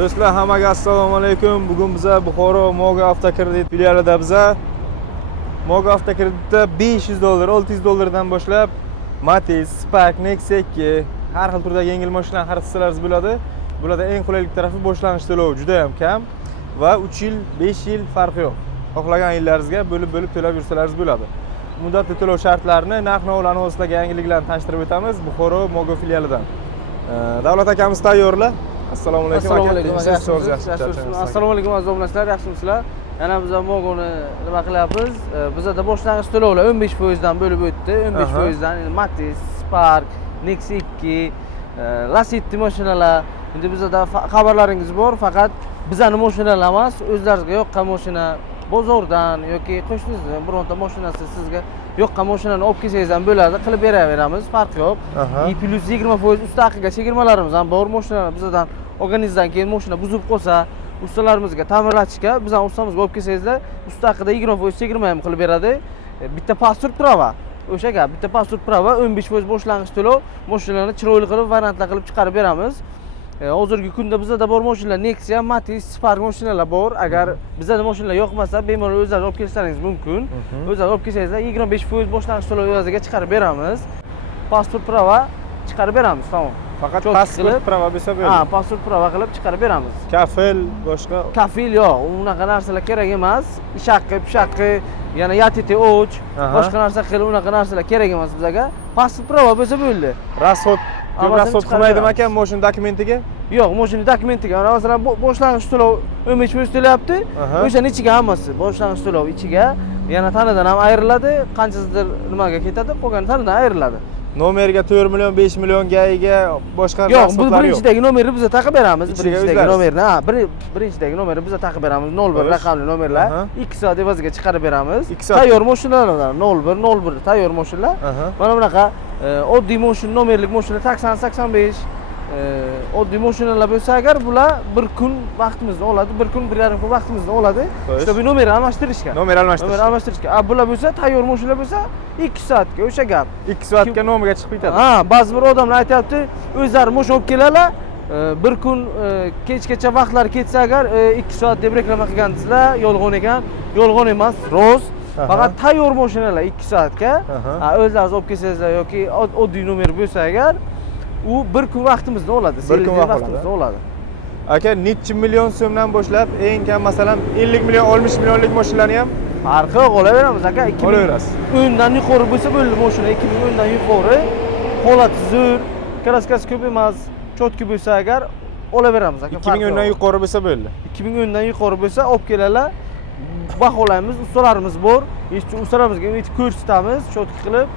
Do'stlar, hammaga assalomu alaykum. Bugun biz Buxoro Moga Avtokredit filialida Moga Avtokreditda $500, $600 dan boshlab Matiz, Spark, Nexia 2 har xil turdagi yengil mashinalarni xarid qilsangiz bo'ladi. Bularda eng qulaylik tarafi boshlang'ich to'lovi juda ham kam va 3 yil, 5 yil farqi yo'q. Xohlagan yillaringizga bo'lib to'lab yursalaringiz bo'ladi. Muddatli to'lov shartlarini, narx-navolarni o'zidagi yangiliklarni tanishtirib o'tamiz Buxoro Moga filialidan. Davlat akamiz tayyorlar. Assalomu alaykum. Assalomu alaykum. Assalomu alaykum aziz obunachilar, yaxshimisizlar? Yana biz Mogoni nima qilyapmiz? Bizda boshlang'ich to'lovlar 15% dan bo'lib o'tdi. 15% dan Matiz, Spark, Nexia 2, Lacetti mashinalar. Endi bizda xabarlaringiz bor, faqat bizning mashinalar emas, o'zlaringizga yoqqan mashina bozordan yoki qo'shningizdan bironta mashinasi sizga yoqqan mashinani olib kelsangiz ham bo'ladi, qilib beraveramiz, farqi yo'q. +20% ustaqiga chegirmalarimiz ham bor. Mashinalar bizdan olganingizdan keyin mashina buzib qolsa, ustalarimizga ta'mirlatishga bizning ustamizga olib kelsangizlar, ustaqida 20% chegirma ham qilib beradi. Bitta pasport prava, o'sha gap, bitta pasport prava 15% boshlang'ich to'lov, mashinalarni chiroyli qilib, variantlar qilib chiqarib beramiz. Hozirgi kunda bizda bor mashinalar Nexia, Matiz, Spark mashinalar bor. Agar bizda mashinalar yoqmasa, bemalol o'zlaringiz olib kelsangiz mumkin. O'zlaringiz olib kelsangizlar 25% boshlang'ich to'lov evaziga chiqarib beramiz. Pasport prava chiqarib beramiz, tamom. Faqat pasport prava bo'lsa bo'ladi. Ha, pasport prava qilib chiqarib beramiz. Kafil, boshqa kafil yo'q, unaqa narsalar kerak emas. Ish haqqi, pish haqqi, yana YTT o'ch, boshqa narsa qilib unaqa narsalar kerak emas bizga. Pasport prava bo'lsa bo'ldi. Rasxod rasxod qilmaydimi ekan mashina dokumentiga? Yo'q, mashina dokumentiga. Masalan, boshlang'ich to'lov 15% to'layapti. O'shaning ichiga hammasi, boshlang'ich to'lov ichiga yana tanadan ham ayriladi, qanchasidir nimaga ketadi, qolgan tanadan ayriladi. Nomerga 4 million, 5 million gayiga boshqa yo'q. Bu birinchidagi nomerni biz taqib beramiz. Birinchidagi nomerni, birinchidagi nomerni biz taqib beramiz. 01 raqamli nomerlar 2 soat evaziga chiqarib beramiz. Tayyor mashinalardan 01 tayyor mashinalar. Mana bunaqa oddiy mashina, nomerlik mashina 80-85 oddiy mashinalar bo'lsa agar bular 1 kun vaqtimizni oladi, 1 kun 1,5 kun vaqtimizni oladi. Işte bu nomer almashtirishga. Nomer almashtirishga. Bo'lsa bo'lsa, tayyor mashina bo'lsa 2 soatga o'sha gap. 2 soatga nomiga chiqib ketadi. Ha, ba'zi bir odamlar aytayapti, o'zlari mashina olib keladilar, 1 kun kechgacha vaqtlari ketsa agar 2 soat deb reklama qilgansizlar, yolg'on ekan. Yolg'on emas, rost. Faqat tayyor mashinalar 2 soatga. O'zlaringiz olib kelsangizlar yoki oddiy nomer bo'lsa agar u 1 kun vaqtimizni oladi, 1 kun vaqtimizni oladi. Aka, necha million so'mdan boshlab eng kam masalan 50 million, 60 millionlik mashinalarni ham farqi yo'q, olaveramiz aka. 2000 o'ndan yuqori bo'lsa bo'ldi mashina, 2000 o'ndan yuqori, holati zo'r, kraskasi ko'p emas, chotki bo'lsa agar olaveramiz aka. 2000 o'ndan yuqori bo'lsa bo'ldi. 2000 o'ndan yuqori bo'lsa olib kelinglar. Baholaymiz, ustalarimiz bor. Ustalarimizga yetib ko'rsatamiz, chotki qilib,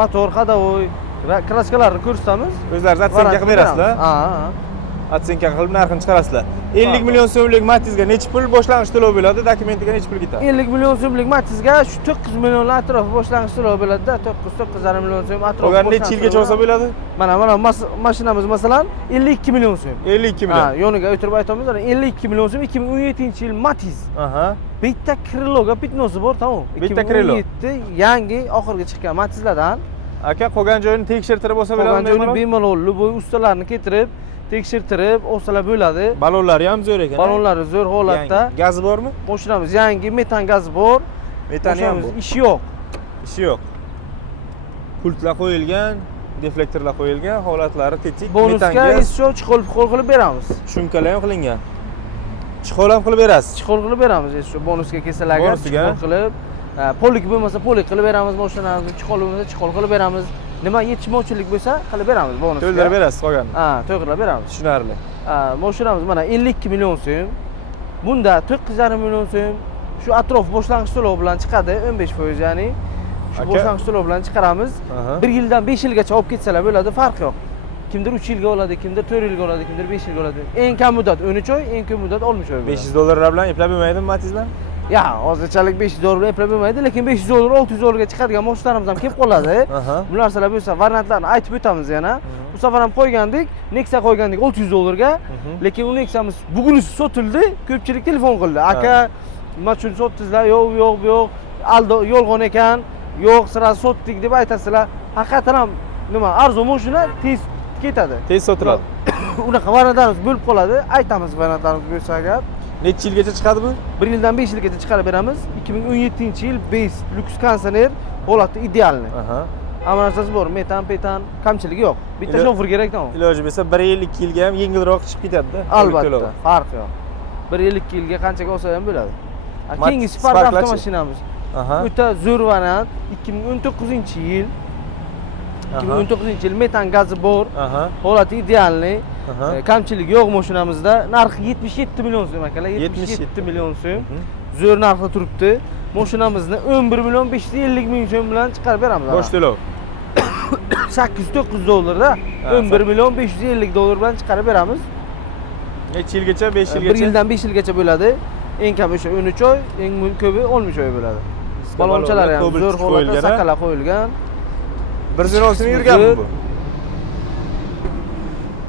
motor, hadovoy va kraskalarni ko'rsatamiz. O'zlaringiz atsenka qilib berasizlar. Atsenka qilib narxini chiqarasizlar. 50 million so'mlik Matizga necha pul boshlang'ich to'lov bo'ladi, dokumentiga necha pul ketadi? 50 million so'mlik Matizga shu 9 million atrofi boshlang'ich to'lov bo'ladi-da, 9-9,5 million so'm atrofi. Ular necha yilgacha olsa bo'ladi? Mana mashinamiz masalan 52 million so'm. 52 million. Ha, yoniga o'tirib aytamiz, 52 million so'm 2017-yil Matiz. Bitta kriloga bitnosi bor, tamom. Bitta krilo. 2017 yangi oxirgi chiqqan Matizlardan. Aka, qolgan joyini tekshirtirib olsa bo'ladimi? Qolgan joyini bemalol bo'y ustalarni keltirib, tekshirtirib olsalar bo'ladi. Balonlari ham zo'r ekan. Balonlari zo'r holatda. Gazi bormi? Mashinamiz yangi, metan gazi bor. Metani ham bor. Ishi yo'q. Ishi yo'q. Pultlar qo'yilgan, deflektorlar qo'yilgan, holatlari tetik. Bonusga eshitcho chiqol qilib beramiz. Shumkalar ham qilingan. Chiqol ham qilib berasiz. Chiqol qilib beramiz eshitcho. Bonusga kelsalarga chiqol qilib, polik bo'lmasa polik qilib beramiz mashinamizni, chiqol bo'lmasa chiqol qilib beramiz. Nima yetishmovchilik bo'lsa qilib beramiz bonusga. To'ldirib berasiz qolgan. to'g'rilab beramiz. Tushunarli. Mashinamiz mana 52 million so'm. Bunda 9,5 million so'm shu atrof boshlang'ich to'lov bilan chiqadi, 15% ya'ni. Shu boshlang'ich to'lov bilan chiqaramiz. 1 yildan 5 yilgacha olib ketsalar bo'ladi, farqi yo'q. Kimdir 3 yilga oladi, kimdir 4 yilga oladi, kimdir 5 yilga oladi. Eng kam muddat 13 oy, eng ko'p muddat 60 oy. $500 bilan eplab bo'lmaydimi Matizlar? Ya, hozirchalik $500 bilan eplab bo'lmaydi, lekin $500, $600 ga chiqadigan mashinalarimiz ham kelib qoladi. Bu narsalar bo'lsa, variantlarni aytib o'tamiz yana. Bu safar ham qo'ygandik, Nexia qo'ygandik $600 ga, lekin u Nexiamiz bugun sotildi, ko'pchilik telefon qildi. Aka, nima uchun sotdingizlar? Yo'q, aldo yolg'on ekan, yo'q, sira sotdik deb aytasizlar. Haqiqatan ham nima, arzon mashina tez ketadi. Tez sotiladi. unaqa variantlarimiz bo'lib qoladi. Aytamiz variantlarimiz bo'lsa agar. Necha yilgacha chiqadi bu? 1 yildan 5 yilgacha chiqarib beramiz. 2017-yil Base Lux konditsioner holati idealni. Aha. Hamma narsasi bor. Metan, petan, kamchiligi yo'q. Bitta shofer kerak tamom. Iloji bo'lsa 1 yil, 2 yilga ham yengilroq chiqib ketadi-da. Albatta, farqi yo'q. 1 yil, 2 yilga qanchaga olsa ham bo'ladi. Keyingi Spark avtomashinamiz. Aha. O'ta zo'r variant. 2019-yil. 2019-yil metan gazi bor. Aha. Holati idealni. Aha. Kamchiligi yo'q mashinamizda. Narxi 77 million so'm akalar. 77 million so'm. Zo'r narxda turibdi. Mashinamizni 11 million 550 ming so'm bilan chiqarib beramiz. Bosh to'lov. 800-900 dollarda 11 million 550 dollar bilan chiqarib beramiz. Necha yilgacha? 5 yilgacha. 1 yildan 5 yilgacha bo'ladi. Eng kam o'sha 13 oy, eng ko'pi 12 oy bo'ladi. Ballonchalari ham zo'r holatda saqala qo'yilgan. 116 ming yurganmi bu?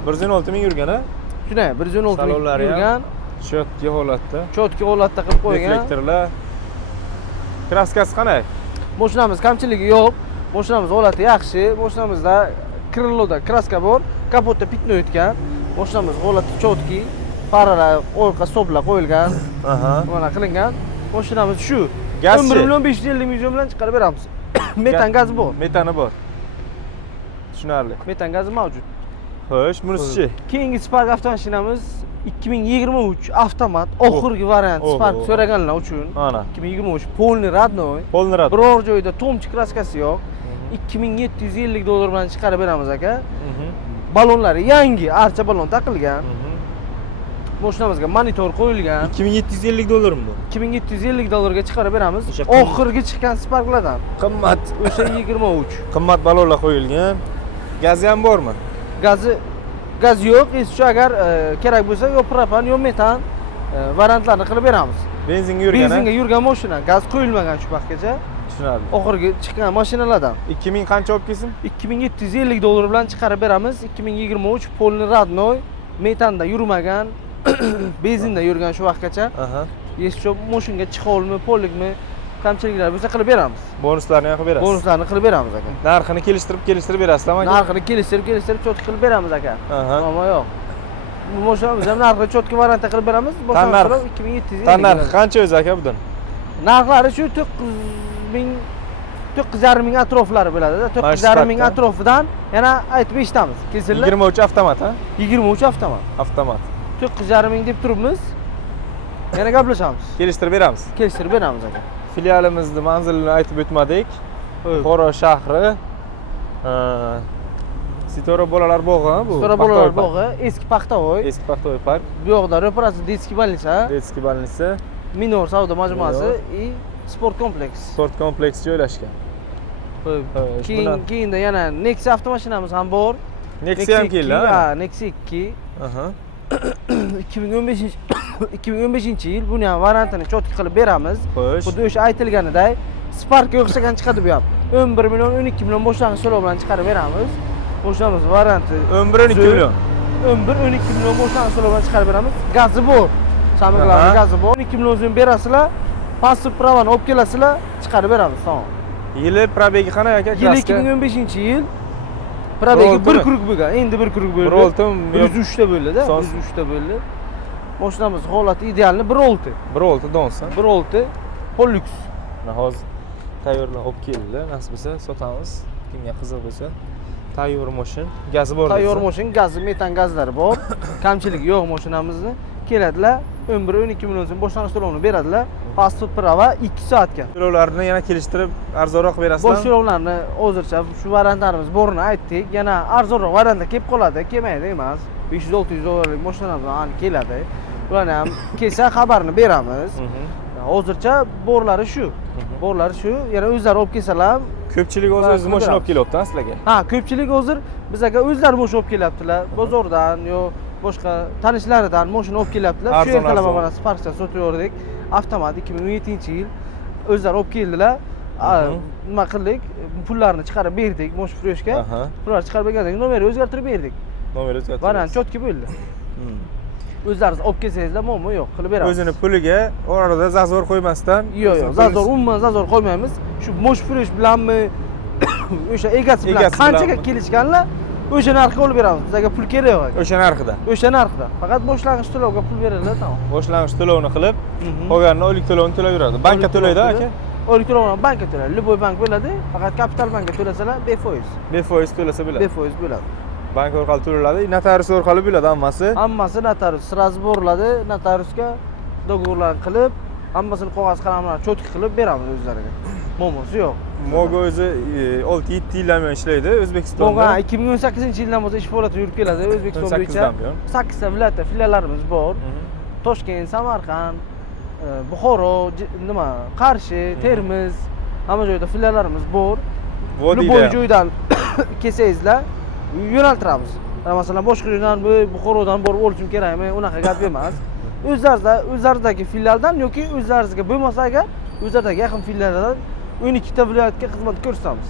116 ming yurgan, ha? Shunday, 116 ming yurgan. Chotki holatda. Chotki holatda qilib qo'ygan. Reflektorlar. Kraskasi qanday? Mashinamiz kamchiligi yo'q. Mashinamiz holati yaxshi. Mashinamizda krilloda kraska bor, kapotda pitno o'tgan. Mashinamiz holati chotki, faralar orqa stoplar qo'yilgan. Aha. Mana qilingan. Mashinamiz shu. Gazchi. 11 million 550 ming so'm bilan chiqarib beramiz. Metan gazi bor. Metani bor. Tushunarli. Metan gazi mavjud. Xo'sh, bunisi-chi? Keyingi Spark avtomashinamiz 2023 avtomat oxirgi variant Spark so'raganlar uchun. Ana. 2023 polni radnoy. Polni radnoy. Biror joyda tomchi kraskasi yo'q. 2750 dollar bilan chiqarib beramiz aka. Ballonlari yangi, archa ballon taqilgan. Mashinamizga monitor qo'yilgan. 2750 dollarmi bu? 2750 dollarga chiqarib beramiz. Oxirgi chiqqan Sparklardan. Qimmat. O'sha 23. Qimmat ballonlar qo'yilgan. Gazi ham bormi? Gaz yo'q. Shu agar kerak bo'lsa yo propan yo metan variantlarni qilib beramiz. Benzinga yurgan. Benzinga yurgan mashina, gaz qo'yilmagan shu vaqtgacha. Tushunarli. Oxirgi chiqqan mashinalardan 2000 qancha olib kelsin? 2750 dollar bilan chiqarib beramiz. 2023 polni radnoy, metanda yurmagan, benzinda yurgan shu vaqtgacha. Aha. Shu mashinga chiqolmi, pollikmi, kamchiliklar bo'lsa qilib beramiz. Bonuslarni ham qilib berasiz. Bonuslarni qilib beramiz aka. Narxini kelishtirib berasizmi aka? Narxini kelishtirib chotki qilib beramiz aka. Aha. Ammo yo'q. Bu mashinamiz ham narxini chotki variantda qilib beramiz. Tan narxi 2750. Tan narxi qancha o'zi aka budan? Narxlari shu 9,5 ming atroflari bo'ladi-da. 9,5 ming atrofidan yana aytib eshitamiz. Kesillar. 23 avtomat, ha? 23 avtomat. Avtomat. 9,5 ming deb turibmiz. Yana gaplashamiz. Kelishtirib beramiz. Kelishtirib beramiz aka. Filialimizni manzilini aytib o'tmadik. Buxoro shahri. Sitora bolalar bog'i, bu. Sitora bolalar bog'i, eski Paxtavoy. Eski Paxtavoy park. Bu yoqda Ro'parasi Детский больница. Детский больница. Minor savdo majmuasi и sport kompleks. Sport kompleksi joylashgan. Keyinda yana Nexia avtomashinamiz ham bor. Nexia ham keldi, ha? Nexia 2. Aha. 2015-yil buni ham variantini chotki qilib beramiz. Xo'sh. Xuddi o'sha aytilganidek Sparkga o'xshagan chiqadi bu ham. 11 million 12 million boshlang'ich to'lov bilan chiqarib beramiz. Mashinamiz varianti 11-12 million. 11-12 million boshlang'ich to'lov bilan chiqarib beramiz. Gazi bor. Samiklarning gazi bor. 12 million so'm berasizlar, pasport pravani olib kelasizlar, chiqarib beramiz. Tamom. Yili probegi qanday aka? Yil 2015-yil. Probegi 1 krug bo'lgan. Endi 1 krug bo'ldi. 103 ta bo'ldi-da. 103 ta bo'ldi. Mashinamiz holati idealni 1.6. 1.6 donsa. 1.6 Pollux. Hozir tayyorlab olib keldi. Nasib bo'lsa sotamiz. Kimga qiziq bo'lsa. Tayyor mashin, gazi bor. Tayyor mashin, gazi, metan gazlari bor. Kamchiligi yo'q mashinamizni. Keladilar, 11-12 million so'm boshlang'ich to'lovni beradilar. Pasport prava 2 soatga. To'lovlarni yana kelishtirib arzonroq berasizlar. Bosh to'lovlarni hozircha shu variantlarimiz borini aytdik. Yana arzonroq variantda kelib qoladi, kelmaydi emas. 500-600 dollarlik mashinamiz ham keladi. Ularni ham kelsa xabarni beramiz. Hozircha borlari shu. Borlari shu. Yana o'zlari olib kelsalar, ko'pchilik o'z mashina olib kelyapti sizlarga. Ha, ko'pchilik hozir bizga o'zlari mashina olib kelyaptilar. Bozordan yo boshqa tanishlaridan mashina olib kelyaptilar. Shu yerda mana Spark'dan sotib yordik. Avtomat 2017-yil o'zlari olib keldilar. Nima qildik? Pullarni chiqarib berdik Mosh Freshga. Pullarni chiqarib bergandan keyin nomerni o'zgartirib berdik. Nomerni o'zgartirib. Variant chotki bo'ldi. O'zlaringiz olib kelsangizlar muammo yo'q, qilib beramiz. O'zini puliga orada zazor qo'ymasdan. Yo'q, zazor, umuman zazor qo'ymaymiz. Shu Mosh Fresh bilanmi o'sha egasi bilan qanchaga kelishganlar, o'sha narxga olib beramiz. Bizga pul kerak yo'q aka. O'sha narxida. O'sha narxda. Faqat boshlang'ich to'lovga pul beriladi, tamom. Boshlang'ich to'lovni qilib, qolganini oylik to'lovini to'layveradi. Bankka to'laydi aka. Oylik to'lovni bankka to'laydi. Любой bank bo'ladi. Faqat kapital bankka to'lasalar befoiz. Befoiz to'lasa bo'ladi. Befoiz bo'ladi. Bank orqali to'lanadi, notarius orqali bo'ladi hammasi. Hammasi notarius sразу boriladi, notariusga dogovorlarni qilib, hammasini qog'oz qalam bilan cho'tki qilib beramiz o'zlariga. Muammosi yo'q. Mogo o'zi 6-7 yildan beri ishlaydi O'zbekistonda. Mogo 2018-yildan bo'lsa ish faoliyati yurib keladi. O'zbekiston bo'yicha 8 ta viloyatda filiallarimiz bor. Toshkent, Samarqand, Buxoro, Qarshi, Termiz, hamma joyda filiallarimiz bor. Любой joydan kelsangizlar yo'naltiramiz. Masalan, boshqa joydan, Buxorodan borib olishim kerakmi? Unaqa gap emas. O'zlaridagi filialdan yoki o'zlaringizga bo'lmasa agar, o'zlaridagi yaqin filiallardan 12 ta viloyatga xizmat ko'rsatamiz.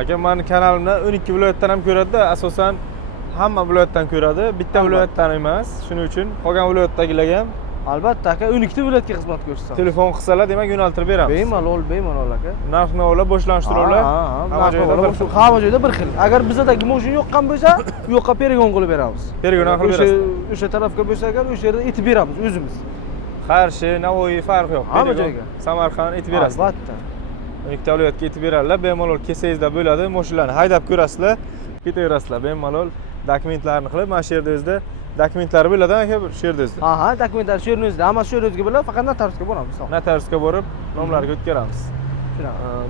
Aka, meni kanalimda 12 viloyatdan ham ko'radi, asosan hamma viloyatdan ko'radi, bitta viloyatdan emas. Shuning uchun qolgan viloyatdagilarga ham albatta aka 12 ta viloyatga xizmat ko'rsatamiz. Telefon qilsalar, demak yo'naltirib beramiz. Bemalol aka. Narx-navolar boshlanish to'lovlar hamma joyda bir xil. Agar bizdagi moshin yo'qqan bo'lsa, yo'qqa perigon qilib beramiz. Perigon qilib berasiz. O'sha tarafga bo'lsa agar o'sha yerda etib beramiz o'zimiz. Qarshi, Navoiy farqi yo'q. Hamma joyga. Samarqand etib berasiz. Albatta. 12 ta viloyatga etib beradilar. Bemalol kelsangizlar bo'ladi. Moshinlarni haydab ko'rasizlar, ketaverasizlar. Bemalol dokumentlarni qilib, mana shu yerda o'zida dokumentlari bo'ladi aka, shu yerda o'zida. Ha, dokumentlar shu yerda o'zida, hamma shu yerda o'zida bo'ladi, faqat notariusga boramiz. Notariusga borib, nomlarga o'tkazamiz.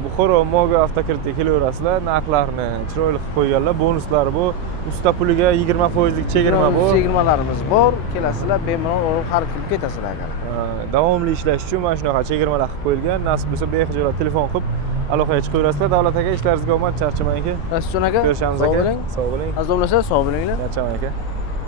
Buxoro Mogo avtokreditga kelaverasizlar, narxlarni chiroyli qilib qo'yganlar, bonuslari bu, usta puliga 20% lik chegirma bor. Chegirmalarimiz bor, kelasizlar, bemalol xarid qilib ketasizlar agar. Davomli ishlash uchun mana shunaqa chegirmalar qilib qo'yilgan. Nasib bo'lsa, bexijolat telefon qilib aloqaga chiqaverasizlar. Davlat aka, ishlaringizga omad, charchamang aka. Rasjon aka, ko'rishamiz aka. Sog' bo'ling. Aziz do'stlar, sog' bo'linglar. Charchamang aka.